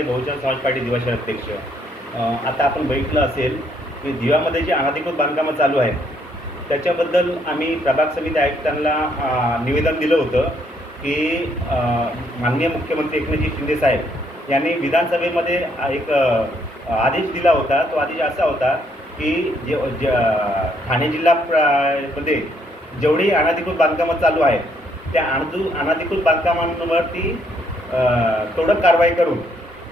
Waghmare, Bahujan Samaj party दिवा शहर अध्यक्ष. आता आपण बघितलं असेल की दिव्यामध्ये जे अनधिकृत बांधकामं चालू आहेत त्याच्याबद्दल आम्ही प्रभाग समिती आयुक्तांना निवेदन दिलं होतं की माननीय मुख्यमंत्री एकनाथजी शिंदे साहेब यांनी विधानसभेमध्ये एक आदेश दिला होता. तो आदेश असा होता की ठाणे जिल्ह्यामध्ये जेवढी अनधिकृत बांधकामं चालू आहेत त्या अनधिकृत बांधकामांवरती तोडक कारवाई करून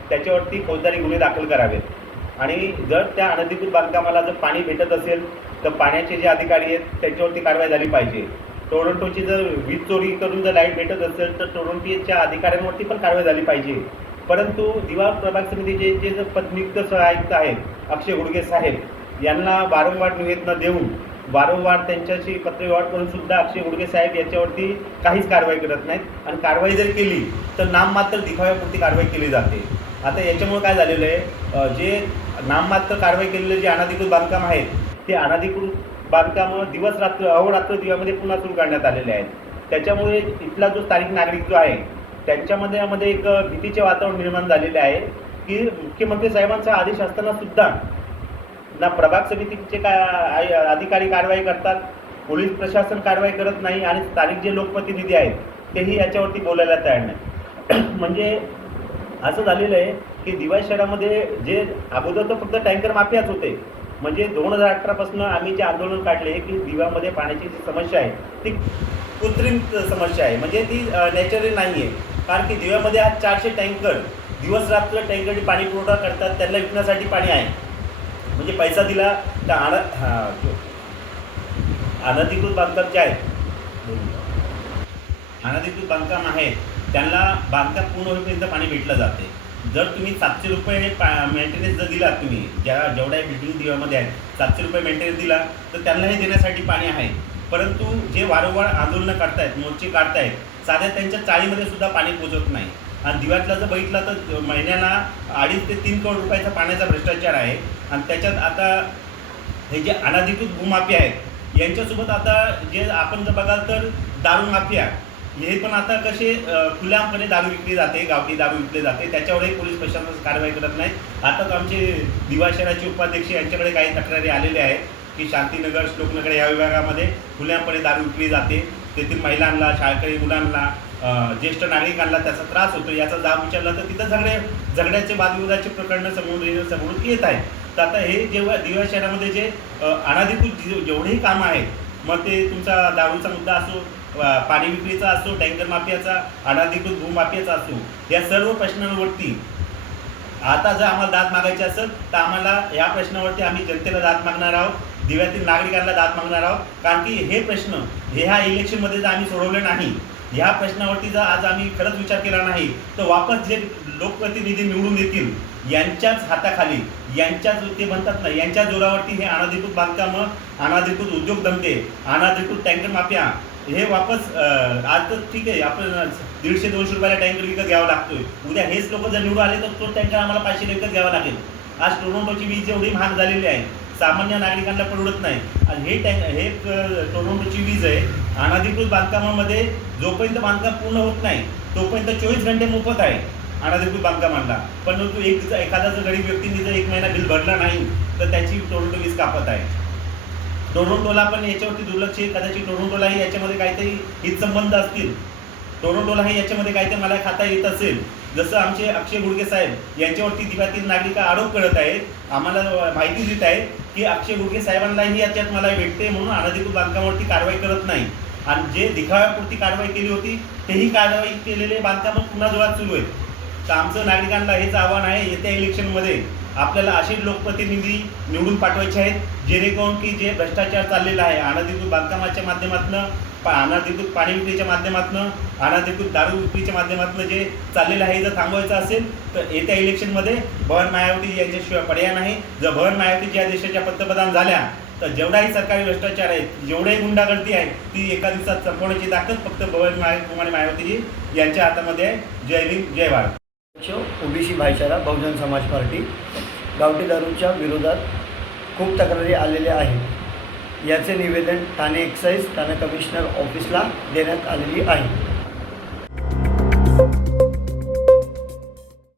त्याच्यावरती फौजदारी गुन्हे दाखल करावेत आणि जर त्या अनधिकृत बांधकामाला जर पाणी भेटत असेल तर पाण्याचे जे अधिकारी आहेत त्याच्यावरती कारवाई झाली पाहिजे. टोरंटोची जर वीज चोरी करून जर लाईट भेटत असेल तर टोरंटोच्या अधिकाऱ्यांवरती पण कारवाई झाली पाहिजे. परंतु दिवा प्रभाग समितीचे जे पदनियुक्त आयुक्त आहेत अक्षय घुडगे साहेब यांना वारंवार निवेदनं देऊन वारंवार त्यांच्याशी पत्रव्यवहार करून सुद्धा अक्षय घुडगे साहेब याच्यावरती काहीच कारवाई करत नाहीत आणि कारवाई जर केली तर नाममात्र दिखाव्यापुरती कारवाई केली जाते. आता याच्यामुळे काय झालेलं आहे, जे नाममात्र कारवाई केलेले जे अनधिकृत बांधकाम आहेत ते अनधिकृत बांधकामं दिवस रात्र अहोरात्र दिव्यामध्ये पुन्हा सुरू करण्यात आलेले आहेत. त्याच्यामुळे इथला जो स्थानिक नागरिक जो आहे त्यांच्यामध्ये एक भीतीचे वातावरण निर्माण झालेले आहे की मुख्यमंत्री साहेबांचा आदेश असताना सुद्धा ना प्रभाग समितीचे अधिकारी कारवाई करतात, पोलीस प्रशासन कारवाई करत नाही आणि स्थानिक जे लोकप्रतिनिधी आहेत तेही याच्यावरती बोलायला तयार नाही. म्हणजे असं झालेलं आहे की दिवा शहरामध्ये जे अगोदर तर फक्त टँकर माफियाच होते. म्हणजे 2018पासून आम्ही जे आंदोलन काढले की दिव्यामध्ये पाण्याची जी समस्या आहे ती कृत्रिम समस्या आहे, म्हणजे ती नॅचरल नाही आहे. कारण की दिव्यामध्ये आज 400 टँकर दिवस रात्र टँकरने पाणी पुरवठा करतात, त्यांना विकण्यासाठी पाणी आहे. म्हणजे पैसा दिला तर अनधिकृत बांधकाम जे आहेत अनधिकृत बांधकाम आहेत त्यांना बांधकाम पूर्ण होईपर्यंत पाणी भेटलं जाते. जर तुम्ही 700 रुपये मेंटेनन्स जर दिला, तुम्ही जेवढ्या बिल्डिंग दिव्यामध्ये आहेत 700 रुपये मेंटेनन्स दिला तर त्यांनाही देण्यासाठी पाणी आहे. परंतु जे वारंवार आंदोलनं काढतायत, मोर्चे काढतायत, साध्या त्यांच्या चाळीमध्ये सुद्धा पाणी पोचत नाही. आणि दिव्यातला जर बघितलं तर महिन्याला 2.5 ते 3 करोड रुपयाचा पाण्याचा भ्रष्टाचार आहे. आणि त्याच्यात आता हे जे अनधिकृत भूमाफिया आहेत यांच्यासोबत आता जे आपण जर बघाल तर दारू माफिया हे पण आता कसे खुल्यापणे दारू विकली जाते, गावठी दारू विकली जाते, त्याच्यावरही पोलीस प्रशासन कारवाई करत नाही. आताच आमचे दिवा शहराचे उपाध्यक्ष यांच्याकडे काही तक्रारी आलेल्या आहेत की शांतीनगर, श्लोकनगर या विभागामध्ये खुल्यापणे दारू विकली जाते. तेथील महिलांना, शाळकरी मुलांना, ज्येष्ठ नागरिकांना त्याचा त्रास होतो. याचा जाब विचारला तर तिथं झगड्याचे वादविवादाचे प्रकरणं समोर येत आहेत. तर आता हे जेव्हा दिवा शहरामध्ये जे अनधिकृत जेवढेही कामं आहेत, मग ते तुमचा दारूचा मुद्दा असो, पाणी विक्रीचा असो, टँकर माफियाचा, अनधिकृत भूमाफियाचा असो, या सर्व प्रश्नांवरती आता जर आम्हाला दाद मागायची असेल तर आम्हाला या प्रश्नावरती आम्ही जनतेला दाद मागणार आहोत, दिव्यातील नागरिकांना दाद मागणार आहोत. कारण की हे प्रश्न ह्या इलेक्शनमध्ये जर आम्ही सोडवले नाही, ह्या प्रश्नावरती जर आज आम्ही खरंच विचार केला नाही तर वापस जे लोकप्रतिनिधी निवडून येतील यांच्याच हाताखाली, यांच्याच ते म्हणतात ना, यांच्या जोरावरती हे अनधिकृत बांधकामं, अनधिकृत उद्योगधंदे, अनधिकृत टँकर माफिया हे वापस आज तर ठीक आहे, आपण 150-200 रुपयाला टँकर विकत घ्यावा लागतोय. उद्या हेच लोक जर निवडून आले तर तो टँकर आम्हाला 500 विकत घ्यावा लागेल. आज टोरंटोची वीज एवढी महाग झालेली आहे, सामान्य नागरिकांना परवडत नाही. आणि हे टोरंटोची वीज आहे अनधिकृत बांधकामामध्ये जोपर्यंत बांधकाम पूर्ण होत नाही तोपर्यंत 24 घंटे मोफत आहे अनधिकृत बांधकामांना. परंतु एखादा जर गरीब व्यक्तीने जर 1 महिना बिल भरला नाही तर त्याची टोरंटो वीज कापत आहे. टोरंटोला पण याच्यावरती दुर्लक्ष आहे. कदाचित टोरंटोलाही याच्यामध्ये काहीतरी हितसंबंध असतील, टोरंटोलाही याच्यामध्ये काहीतरी मला खाता येत असेल. जसं आमचे अक्षय घुडगे साहेब यांच्यावरती दिव्यातील नागरिक आरोप करत आहेत, आम्हाला माहिती देत आहेत की अक्षय घुडगे साहेबांनाही याच्यात मला भेटते म्हणून अनधिकृत बांधकामावरती कारवाई करत नाही. आणि जे दिखाव्यापुरती कारवाई केली होती तेही कारवाई केलेले बांधकामं पुन्हा जोरात सुरू आहेत. तर आमचं नागरिकांना हेच आव्हान आहे, येत्या इलेक्शनमध्ये आपल्याला असे लोकप्रतिनिधी निवडून पाठवायचे आहेत जेणेकरून की जे भ्रष्टाचार चाललेला आहे अनधिकृत बांधकामाच्या माध्यमातून, अनधिकृत पाणी विक्रीच्या माध्यमातून, अनधिकृत दारू विक्रीच्या माध्यमातून जे चाललेलं आहे जर थांबवायचं असेल तर येत्या इलेक्शनमध्ये भवन मायावती यांच्याशिवाय पर्याय नाही. जर भवन मायावती या देशाच्या पंतप्रधान झाल्या तर जेवढाही सरकारी भ्रष्टाचार आहे, जेवढाही गुंडागर्दी आहे ती एका दिवसात संपवण्याची ताकद फक्त भवन मायावतीजी यांच्या हातामध्ये आहे. जय हिंद, जय भारत. ओबीसी भाईचारा बहुजन समाज पार्टी गावठी दारूच्या विरोधात खूप तक्रारी आलेल्या आहेत. याचे निवेदन ठाणे एक्साईज ठाणे कमिशनर ऑफिसला देण्यात आलेली आहे.